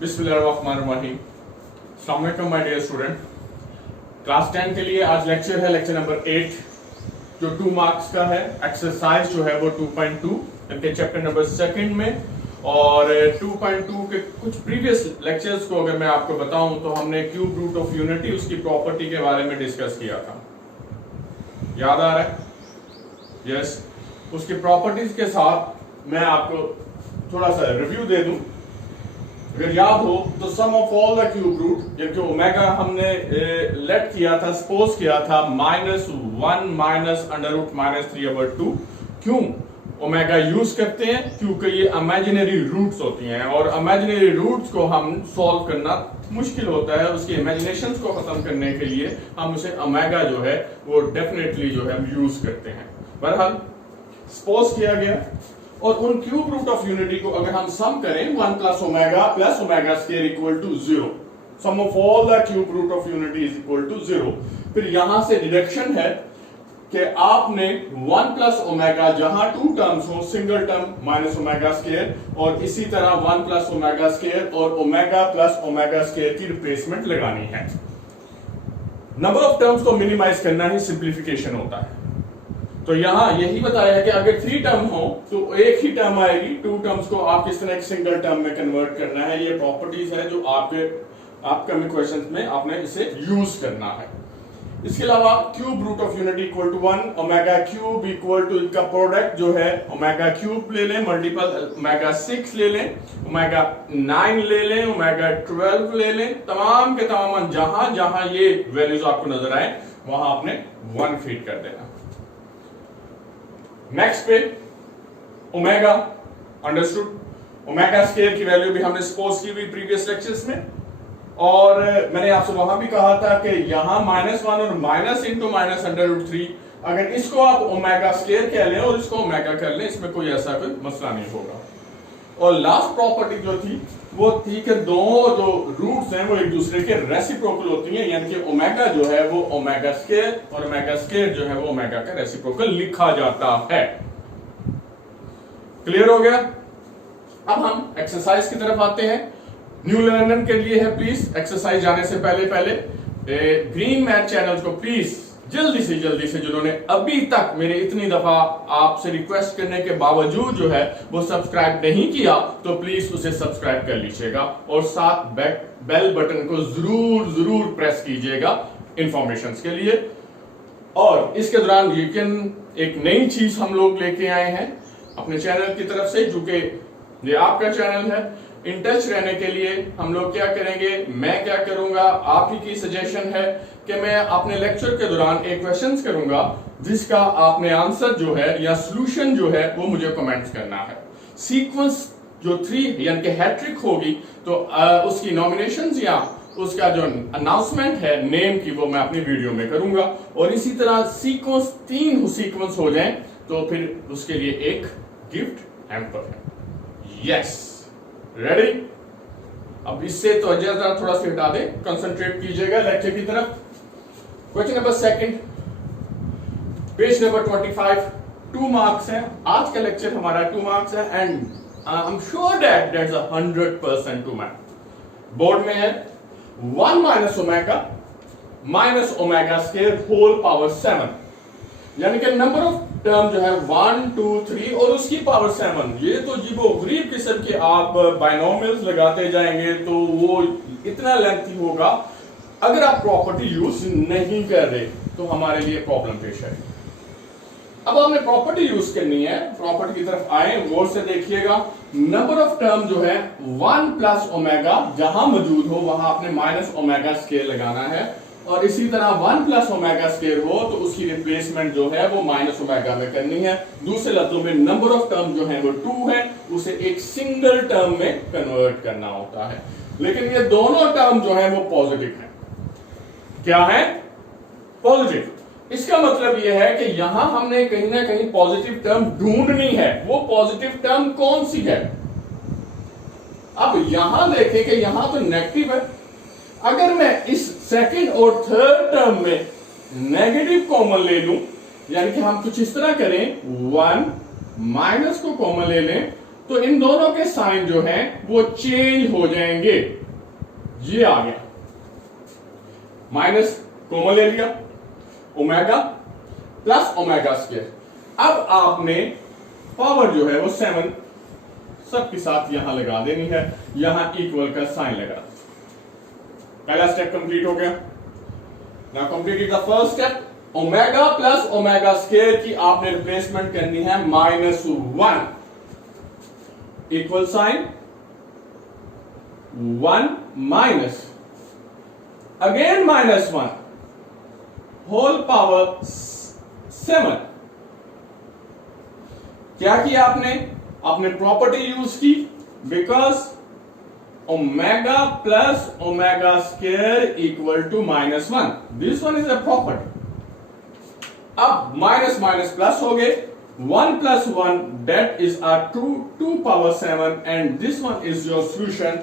बिस्मिल्लाहिर्रहमानिर्रहीम। अस्सलाम वालेकुम माय डियर स्टूडेंट। क्लास 10 के लिए आज लेक्चर है, लेक्चर नंबर 8 जो 2 मार्क्स का है। एक्सरसाइज जो है वो 2.2 इनके चैप्टर नंबर 2 में, और 2.2 के कुछ प्रीवियस लेक्चर्स को अगर मैं आपको बताऊं तो हमने क्यूब रूट ऑफ यूनिटी उसकी प्रॉपर्टी के बारे में डिस्कस किया था। याद आ रहा है? यस। उसकी प्रॉपर्टीज के साथ मैं आपको थोड़ा सा रिव्यू दे दूं। अगर याद हो तो sum of all the cube root, जबकि ओमेगा हमने लेट किया था, सपोज किया था -1 माइनस अंडर रूट -3/2। क्यों ओमेगा यूज करते हैं? क्योंकि ये इमेजिनरी रूट्स होती हैं और इमेजिनरी रूट्स को हम सॉल्व करना मुश्किल होता है। उसकी इमेजिनेशंस को खत्म करने के लिए हम उसे ओमेगा जो है वो डेफिनेटली जो है हम यूज करते हैं। बहरहाल सपोज किया गया और उन क्यूब रूट ऑफ यूनिटी को अगर हम सम करें 1 plus omega square equal to 0, sum of all the cube root of unity is equal to 0। फिर यहां से डिडक्शन है कि आपने 1 प्लस ओमेगा जहां 2 टर्म्स हो, single term minus omega square, और इसी तरह 1 प्लस ओमेगा स्क्वायर और ओमेगा प्लस ओमेगा स्क्वायर की रिप्लेसमेंट लगानी है। नंबर ऑफ टर्म्स को मिनिमाइज करना ही सिंप्लीफिकेशन होता है। तो यहां यही बताया है कि अगर 3 टर्म हो तो एक ही टर्म आएगी, 2 टर्म्स को आप किस तरह एक सिंगल टर्म में कन्वर्ट करना है। ये प्रॉपर्टीज है जो आपके अपकमिंग क्वेश्चंस में आपने इसे यूज करना है। इसके अलावा cube root of unity equal to 1, omega cube equal to इनका प्रोडक्ट जो है ओमेगा क्यूब ले लें, मल्टीपल ओमेगा 6 ले लें, ओमेगा 9 ले लें, ओमेगा 12 ले लें, तमाम के तमाम जहां जहां ये वैल्यूज आपको नजर आए वहां आपने 1 फीड कर देना। नेक्स्ट पे ओमेगा अंडरस्टूड। ओमेगा स्क्वायर की वैल्यू भी हमने सपोज की हुई प्रीवियस लेक्चर्स में, और मैंने आपसे वहां भी कहा था कि यहां -1 और minus into minus under root 3, अगर इसको आप ओमेगा स्क्वायर कह लें और इसको ओमेगा कर लें, इसमें कोई ऐसा कोई मसला नहीं होगा। और लास्ट प्रॉपर्टी जो थी वो थी कि दोनों जो रूट्स हैं वो एक दूसरे के रेसिप्रोकल होती हैं, यानी कि ओमेगा जो है वो ओमेगा स्क्वायर और ओमेगा स्क्वायर जो है वो ओमेगा का रेसिप्रोकल लिखा जाता है। क्लियर हो गया? अब हम एक्सरसाइज की तरफ आते हैं। न्यू लर्नर के लिए है, प्लीज एक्सरसाइज जाने से पहले ग्रीन मैथ चैनल को प्लीज जल्दी से जिन्होंने अभी तक मेरे इतनी दफा आपसे रिक्वेस्ट करने के बावजूद जो है वो सब्सक्राइब नहीं किया, तो प्लीज उसे सब्सक्राइब कर लीजिएगा और साथ बेल बटन को जरूर प्रेस कीजिएगा इंफॉर्मेशन के लिए। और इसके दौरान एक नई चीज हम लोग लेके आए हैं अपने चैनल की तरफ से, जो कि ये आपका चैनल है। इन टच रहने के लिए हम लोग क्या करेंगे, मैं क्या करूंगा, आप ही की सजेशन है कि मैं अपने लेक्चर के दौरान एक क्वेश्चंस करूंगा जिसका आपने आंसर जो है या सॉल्यूशन जो है वो मुझे कमेंट्स करना है। सीक्वेंस जो 3 यानी कि हैट्रिक होगी तो उसकी नॉमिनेशंस या उसका जो अनाउंसमेंट है नेम की वो मैं अपनी वीडियो में करूंगा, और इसी तरह सीक्वेंस 3 सीक्वेंस हो जाए तो फिर उसके लिए एक गिफ्ट हैम्पर है। Yes, ready? अब इससे तो ज्यादा थोड़ा सा हटा दे, कंसंट्रेट कीजिएगा लेक्चर की तरफ। Question number 2, page number 25, 2 marks है। आज का लेक्चर हमारा 2 मार्क्स है, and I am sure that that's 100% 2 marks. Board में है 1 minus omega square whole power 7, यानी कि नंबर ऑफ टर्म जो है 1 2 3 और उसकी पावर 7। ये तो जीबो गरीब किस्म के आप बाइनोमियल्स लगाते जाएंगे तो वो इतना लेंथी होगा। अगर आप प्रॉपर्टी यूज नहीं कर रहे तो हमारे लिए प्रॉब्लम पेश है। अब हमने प्रॉपर्टी यूज करनी है, प्रॉपर्टी की तरफ आए, गौर से देखिएगा। नंबर ऑफ टर्म जो है 1 प्लस ओमेगा जहां मौजूद हो वहां आपने माइनस ओमेगा स्क्वायर लगाना है, और इसी तरह 1 प्लस ओमेगा स्क्वायर हो तो उसकी रिप्लेसमेंट जो है वो माइनस ओमेगा में करनी है। दूसरे लफ्जों में नंबर ऑफ टर्म जो है वो 2 है, उसे एक सिंगल टर्म में कन्वर्ट करना होता है। लेकिन ये दोनों टर्म जो है वो पॉजिटिव है। क्या है? पॉजिटिव। इसका मतलब यह है कि यहां हमने कहीं ना कहीं पॉजिटिव टर्म ढूंढनी है। वो पॉजिटिव टर्म कौन सी है? अब यहां देखें कि यहां तो नेगेटिव है। अगर मैं इस सेकंड और थर्ड टर्म में नेगेटिव कॉमन ले लूं, यानी कि हम कुछ इस तरह करें 1 माइनस को कॉमन ले लें तो इन दोनों के साइन जो हैं वो चेंज हो जाएंगे। ये आ गया, माइनस कॉमन ले लिया, ओमेगा प्लस ओमेगा स्क्वायर। अब आपने पावर जो है वो 7 सबके साथ यहां लगा देनी है, यहां इक्वल का साइन लगा। पहला स्टेप कंप्लीट हो गया। Now complete the first step. Omega plus omega square की आपने रिप्लेसमेंट करनी है -1, equal sign 1 minus again -1 whole power 7। क्या किया आपने प्रॉपर्टी यूज की, because omega plus omega square equal to -1, this one is a property. अब माइनस माइनस प्लस हो गए, 1 plus 1 that is a 2 power 7 and this one is your solution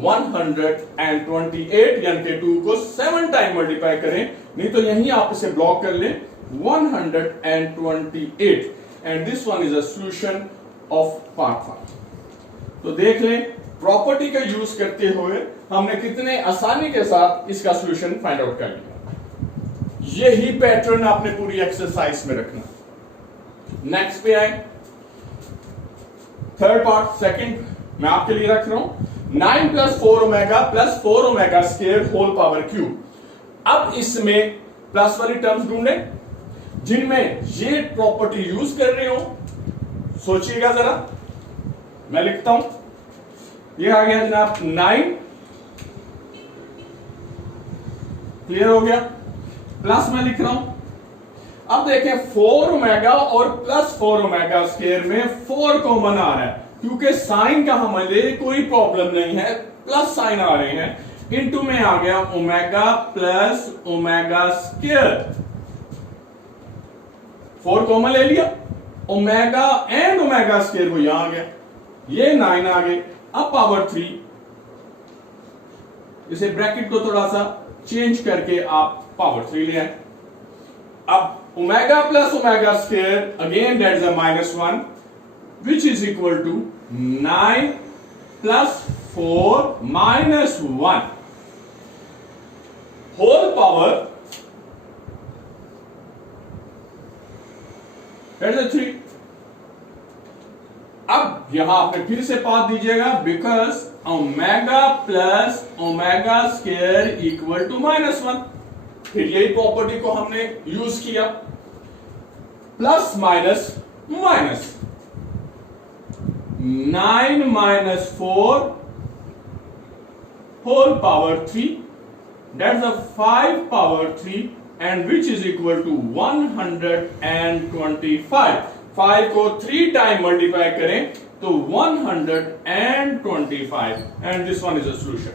128, यानी कि 2 को 7 टाइम मल्टीप्लाई करें, नहीं तो यहीं आप इसे ब्लॉक कर लें 128 and this one is a solution of part 1। तो देख लें प्रॉपर्टी का यूज करते हुए हमने कितने आसानी के साथ इसका सॉल्यूशन फाइंड आउट कर लिया। यही पैटर्न आपने पूरी एक्सरसाइज में रखना। नेक्स्ट पे आए, थर्ड पार्ट सेकंड मैं आपके लिए रख रहा हूं 9 + 4 omega + 4 omega square whole power cube. अब इसमें प्लस वाली टर्म्स ढूंढे जिनमें ये प्रॉपर्टी यूज कर रहे हो। सोचिएगा जरा, मैं लिखता हूं, ये आ गया जनाब 9, क्लियर हो गया, प्लस मैं लिख रहा हूं। अब देखें 4 ओमेगा और +4 ओमेगा स्क्वायर में 4 कॉमन आ रहा है, क्योंकि साइन का हमारे कोई प्रॉब्लम नहीं है, प्लस साइन आ रहे हैं, इनटू में आ गया omega plus omega square, 4 common ले लिया, ओमेगा एंड ओमेगा स्क्वायर वो यहां आ गया, ये 9 आ गए। अब पावर 3, इसे ब्रैकेट को थोड़ा सा चेंज करके आप पावर 3 ले आए। अब omega plus omega square again that is a -1 which is equal to 9 + 4 - 1 whole power that is a 3। अब यहां आपने फिर से पाथ दीजिएगा, because omega plus omega square equal to -1। फिर यही प्रॉपर्टी को हमने यूज किया, plus minus minus 9 - 4 whole power 3 that's a 5 power 3 and which is equal to 125। 5 को 3 टाइम मल्टीप्लाई करें तो 125 and this one is a solution.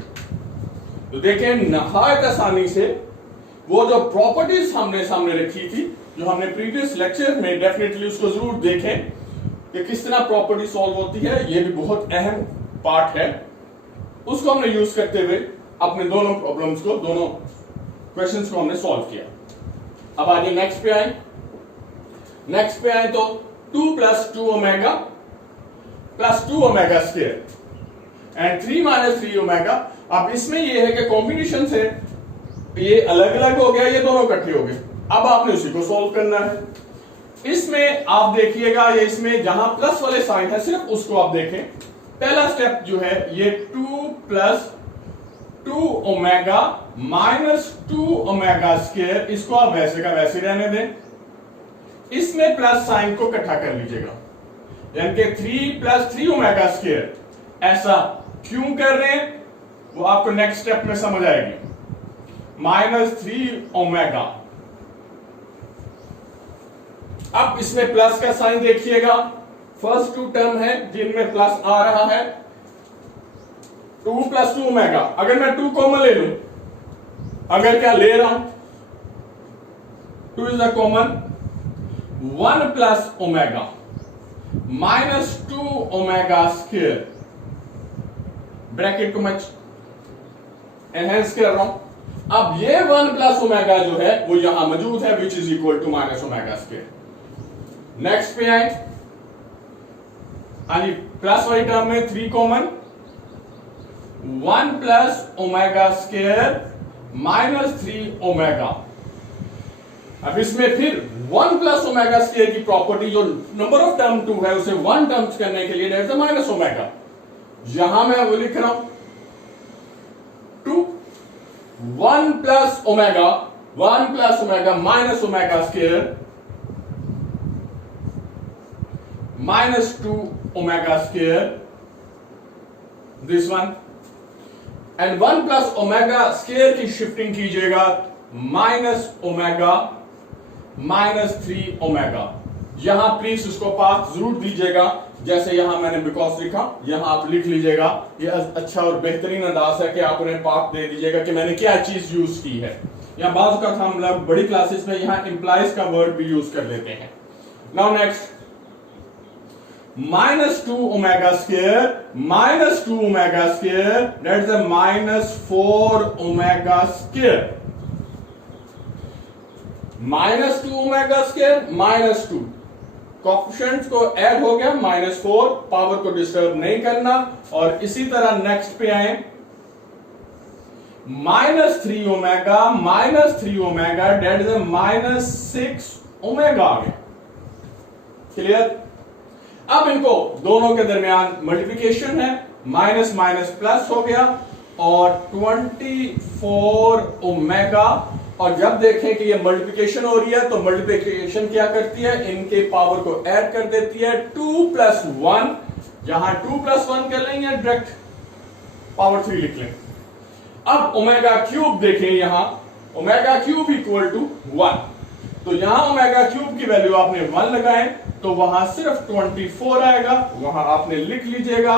तो देखें नहायत आसानी से वो जो प्रॉपर्टीज हमने सामने रखी थी, जो हमने प्रीवियस लेक्चर में, डेफिनेटली उसको जरूर देखें कि किस तरह प्रॉपर्टी सॉल्व होती है, ये भी बहुत अहम पार्ट है। उसको हमने यूज करते हुए अपने दोनों प्रॉब्लम्स को, दोनों क्वेश्चंस को हमने सॉल्व किया। अब आगे नेक्स्ट पे आए। नेक्स्ट पे आए तो 2 + 2 omega + 2 omega square and 3 - 3 omega. अब इसमें ये है कि कॉम्बिनेशन से ये अलग अलग हो गया, ये दोनों इकट्ठे हो गए। अब आपने उसी को सॉल्व करना है। इसमें आप देखिएगा, ये इसमें जहां प्लस वाले साइन है सिर्फ उसको आप देखें। पहला स्टेप जो है ये 2 + 2 ओमेगा - 2 ओमेगा स्क्वायर, इसको आप वैसे का वैसे रहने दें। इसमें प्लस साइन को इकट्ठा कर लीजिएगा, यानी कि 3 + 3 ओमेगा स्क्वायर। ऐसा क्यों कर रहे हैं वो आपको नेक्स्ट स्टेप में समझ आएगी। -3 ओमेगा। अब इसमें प्लस का साइन देखिएगा, फर्स्ट 2 टर्म है जिनमें प्लस आ रहा है। 2 + 2 ओमेगा, अगर मैं 2 कॉमन ले लूं, अगर क्या ले रहा हूं, 2 is the common, 1 + omega -2 omega square, bracket को मैं एनहेंस कर रहा हूं। अब ये 1 + ओमेगा जो है वो यहां मौजूद है, which is equal to -omega square. Next पे आए, प्लस वाली टर्म में 3 common, 1 plus omega square minus 3 omega. अब इसमें फिर 1 प्लस ओमेगा स्क्वायर की प्रॉपर्टी जो नंबर ऑफ टर्म 2 है उसे 1 टर्म्स करने के लिए दैट इज माइनस ओमेगा। यहां मैं वो लिख रहा हूं 2 1 plus omega minus omega square minus 2 omega square, this one, and 1 plus omega square की शिफ्टिंग कीजिएगा माइनस ओमेगा माइनस 3 ओमेगा। यहां प्लीज उसको पाथ जरूर दीजिएगा, जैसे यहां मैंने बिकॉज लिखा, यहां आप लिख लीजिएगा। ये अच्छा और बेहतरीन अंदाज है कि आप उन्हें पाथ दे दीजिएगा कि मैंने क्या चीज यूज की है। या बाज़ का हम लोग बड़ी क्लासेस में यहां इंप्लाइज का वर्ड भी यूज कर लेते हैं। Now next, minus 2 omega square that is a minus 4 omega square, minus 2 omega square minus 2 coefficients को ऐड हो गया माइनस 4, पावर को डिस्टर्ब नहीं करना। और इसी तरह नेक्स्ट पे आए, minus 3 omega that is minus 6 omega आ गया। क्लियर? अब इनको दोनों के दरमियान मल्टीप्लिकेशन है, माइनस माइनस प्लस हो गया और 24 ओमेगा। और जब देखें कि ये मल्टीप्लिकेशन हो रही है तो मल्टीप्लिकेशन क्या करती है, इनके पावर को ऐड कर देती है 2 प्लस 1, यहां 2 प्लस 1 कर लेंगे, डायरेक्ट पावर 3 लिख लें। अब ओमेगा क्यूब देखें, यहां ओमेगा क्यूब इक्वल टू 1, तो यहां ओमेगा क्यूब की वैल्यू आपने 1 लगाए तो वहां सिर्फ 24 आएगा। वहां आपने लिख लीजिएगा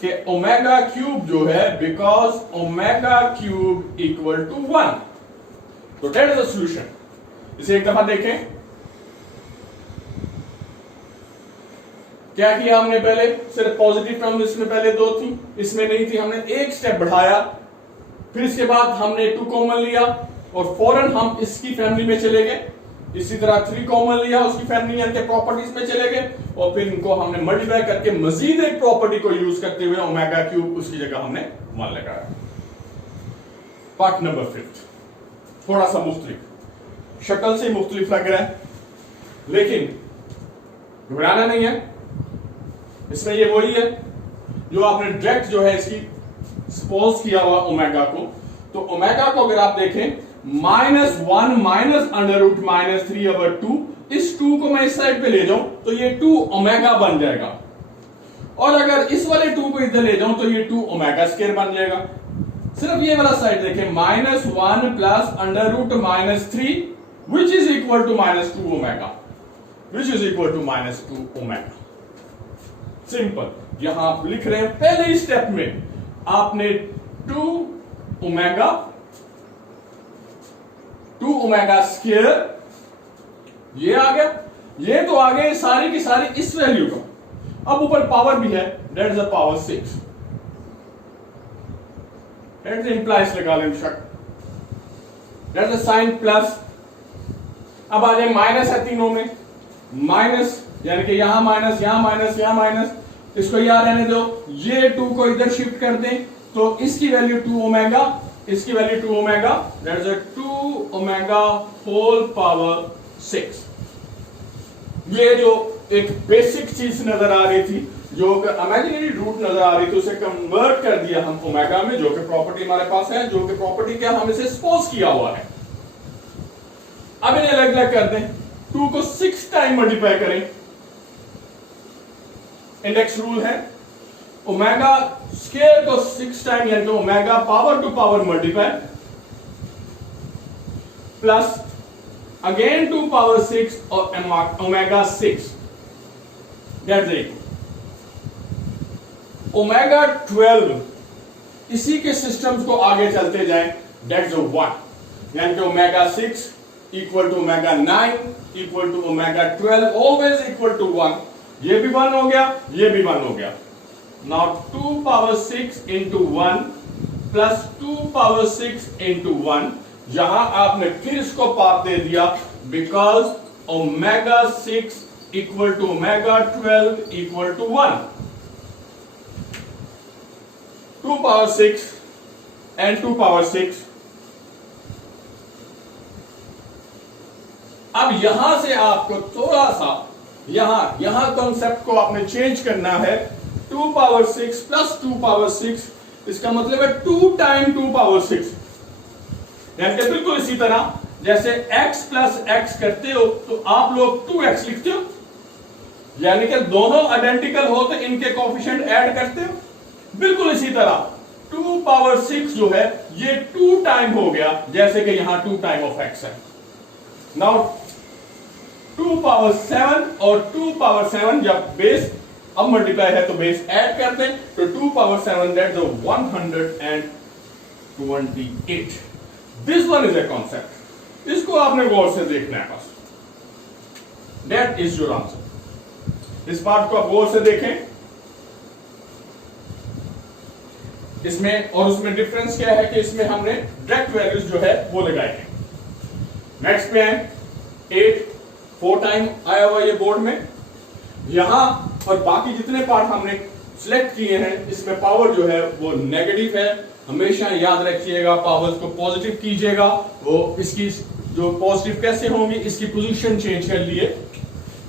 कि ओमेगा क्यूब जो है, because omega cube equal to 1, तो दैट इज द सॉल्यूशन। इसे एक दफा देखें, क्या किया हमने पहले, सिर्फ पॉजिटिव टर्म इसमें पहले 2 थी, इसमें नहीं थी, हमने एक स्टेप बढ़ाया, फिर इसके बाद हमने 2 कॉमन लिया और फौरन हम इसकी फैमिली में चले गए। इसी तरह 3 कॉमन लिया, उसकी फैमिली के प्रॉपर्टीज में चले गए और फिर इनको हमने मल्टीप्लाई करके मजीद एक प्रॉपर्टी को यूज करते हुए ओमेगा क्यूब उसकी जगह हमने 1 लगाया। पार्ट नंबर 5 थोड़ा सा मुख्तलिफ, शक्ल से मुख्तलिफ लग रहा है लेकिन घबराना नहीं है, इसमें ये वही है जो आपने डायरेक्ट जो है इसकी सपोज किया हुआ ओमेगा को। तो ओमेगा को अगर आप देखें, -1 माइनस अंडर रूट माइनस 3/2, इस 2 को मैं इस साइड पे ले जाऊं तो ये 2 ओमेगा बन जाएगा, और अगर इस वाले 2 को इधर ले जाऊं तो ये 2 ओमेगा स्क्वायर बन जाएगा। सिर्फ ये वाला साइड देखें, -1 plus under root -3 which is equal to -2 omega, which is equal to -2 omega. Simple, यहां आप लिख रहे हैं पहले ही स्टेप में आपने 2 ओमेगा स्क्वायर, ये आ गया, ये तो आ गए सारी की सारी इस वैल्यू का। अब ऊपर पावर भी है, that is the power 6, that is implies लगा लें शक, दैट इज साइन प्लस। अब आ जाए माइनस है तीनों में, माइनस यानी कि यहां माइनस, यहां माइनस, यहां माइनस, इसको यहां रहने दो, ये 2 को इधर शिफ्ट कर दें तो इसकी वैल्यू 2 ओमेगा, इसकी value 2 omega, that is 2 omega whole power 6। ये जो एक बेसिक चीज नजर आ रही थी, जो इमेजिनरी रूट नजर आ रही थी, उसे कन्वर्ट कर दिया हम ओमेगा में, जो कि प्रॉपर्टी हमारे पास है, जो कि प्रॉपर्टी क्या हम इसे सपोज किया हुआ है। अब इन्हें अलग अलग कर दें, 2 को 6 टाइम मल्टीप्लाई करें, इंडेक्स रूल है, ओमेगा स्क्वायर को 6 टाइम यानी कि omega power two power multiply plus again 2 power 6 और ओमेगा 6, दैट्स इट। ओमेगा 12 इसी के सिस्टम्स को आगे चलते जाएं, दैट्स 1, यानी कि omega 6 equal to omega 9 equal to omega 12 always equal to 1। ये भी 1 हो गया, ये भी 1 हो गया। Now 2 power 6 into 1 plus 2 power 6 into 1, यहां आपने फिर इसको पाथ दे दिया, because omega 6 equal to omega 12 equal to 1। 2 power 6 and 2 power 6। अब यहां से आपको थोड़ा सा यहां कॉन्सेप्ट को आपने चेंज करना है। 2 पावर 6 प्लस 2 पावर 6, इसका मतलब है 2 टाइम 2 पावर 6। यानी कि बिल्कुल इसी तरह जैसे x प्लस x करते हो तो आप लोग 2x लिखते हो, यानी कि दोनों आइडेंटिकल हो तो इनके कोएफिशिएंट ऐड करते हो। बिल्कुल इसी तरह 2 पावर 6 जो है ये 2 टाइम हो गया, जैसे कि यहां 2 टाइम ऑफ x है। नाउ 2 पावर 7 और 2 पावर 7 जब बेस अब मल्टीप्लाई है तो बेस ऐड करते हैं, तो 2 power 7 that's 128। This one is a concept, इसको आपने गौर से देखना है बस। That is your answer. इस पार्ट को आप गौर से देखें। इसमें और उसमें डिफरेंस क्या है कि इसमें हमने डायरेक्ट वैल्यूज जो है वो लगाए हैं। नेक्स्ट पे है 8, 4 टाइम आया हुआ ये बोर्ड में। यहां और बाकी जितने पार्ट हमने सिलेक्ट किए हैं इसमें पावर जो है वो नेगेटिव है। हमेशा याद रखिएगा, पावर्स को पॉजिटिव कीजिएगा। वो इसकी जो पॉजिटिव कैसे होंगी, इसकी पोजीशन चेंज कर लिए।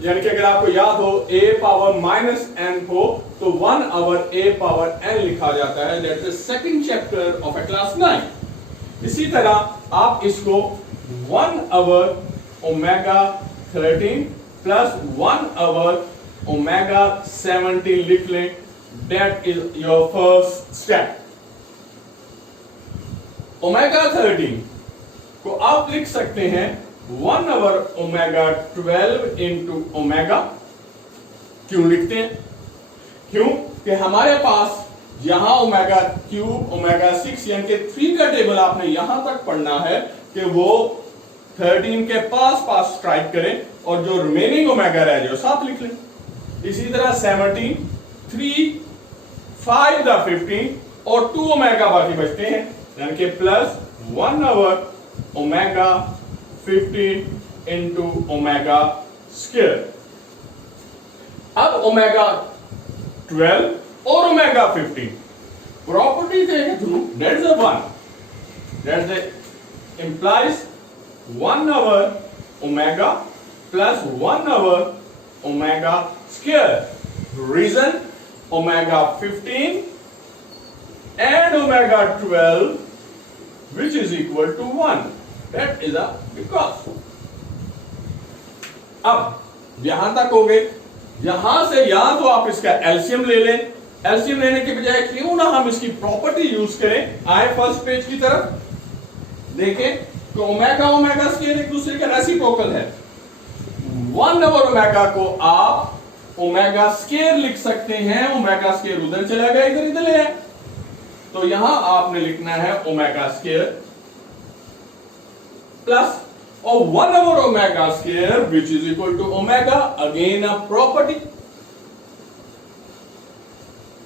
यानी कि अगर आपको याद हो a पावर माइनस n हो तो 1 ओवर a पावर n लिखा जाता है। That is second chapter of A class 9। इसी तरह आप इसको 1 over omega 13 plus 1 over omega 17 लिख लें। That is your first step. Omega 13 को आप लिख सकते हैं 1 ओवर ओमेगा 12 इंटू ओमेगा। क्यों लिखते हैं? क्यों कि हमारे पास यहां ओमेगा क्यूब ओमेगा 6 यानी कि 3 का टेबल आपने यहां तक पढ़ना है कि वो 13 के पास पास स्ट्राइक करें और जो रिमेनिंग ओमेगा रह जाए 7 लिख लें। इसी तरह 17, 3, 5 द 15 और 2 ओमेगा बाकी बचते हैं, यानी कि plus 1 over omega 15 into omega square. अब ओमेगा 12 और ओमेगा 15 प्रॉपर्टी के through that's a 1 that's implies 1 over omega plus 1 over omega square. Reason omega 15 and omega 12 which is equal to 1, that is a because। अब यहां तक हो गए। यहां से या तो आप इसका एलसीएम ले लें, एलसीएम लेने के बजाय क्यों ना हम इसकी प्रॉपर्टी यूज करें। आए फर्स्ट पेज की तरफ देखें तो ओमेगा ओमेगा स्क्वायर एक दूसरे का रेसिप्रोकल है। 1 ओवर ओमेगा को आप ओमेगा स्क्वायर लिख सकते हैं। ओमेगा स्क्वायर उधर चला गया, इधर ले आए, तो यहां आपने लिखना है ओमेगा स्क्वायर प्लस और 1 over omega square which is equal to omega, again a property.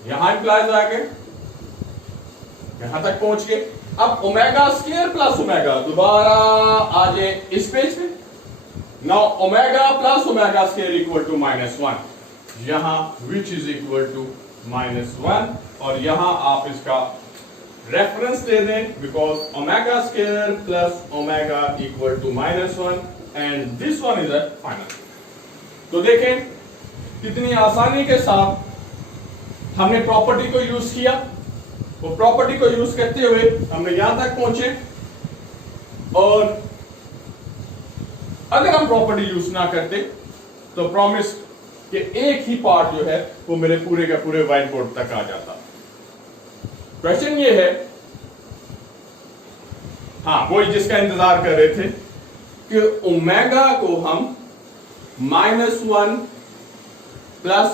यहां इंप्लाइज आ गए, यहां तक पहुंच गए। अब ओमेगा स्क्वायर प्लस ओमेगा दोबारा आ जाए इस पेज पे। Now omega plus omega square equal to -1, यहां विच इज इक्वल टू -1 और यहां आप इसका रेफरेंस दे दें because omega square plus omega equal to -1 and this one is a final. तो देखें कितनी आसानी के साथ हमने प्रॉपर्टी को यूज किया। वो प्रॉपर्टी को यूज करते हुए हमने यहां तक पहुंचे। और अगर हम प्रॉपर्टी यूज ना करते तो प्रॉमिस कि एक ही पार्ट जो है वो मेरे पूरे का पूरे व्हाइट बोर्ड तक आ जाता। क्वेश्चन ये है, हाँ वही जिसका इंतजार कर रहे थे कि ओमेगा को हम -1 प्लस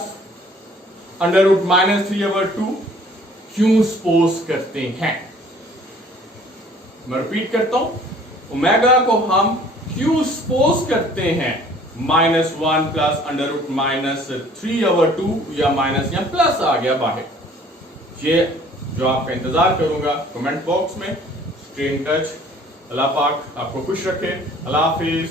√-3/2 क्यों सपोज करते हैं। मैं रिपीट करता हूं, ओमेगा को हम क्यों सपोज करते हैं -1 प्लस √-3/2 या माइनस या प्लस आ गया बाहर। ये जो आपका इंतजार करूंगा कमेंट बॉक्स में। Stay in touch. अल्लाह पाक आपको खुश रखे। अल्लाह हाफिज।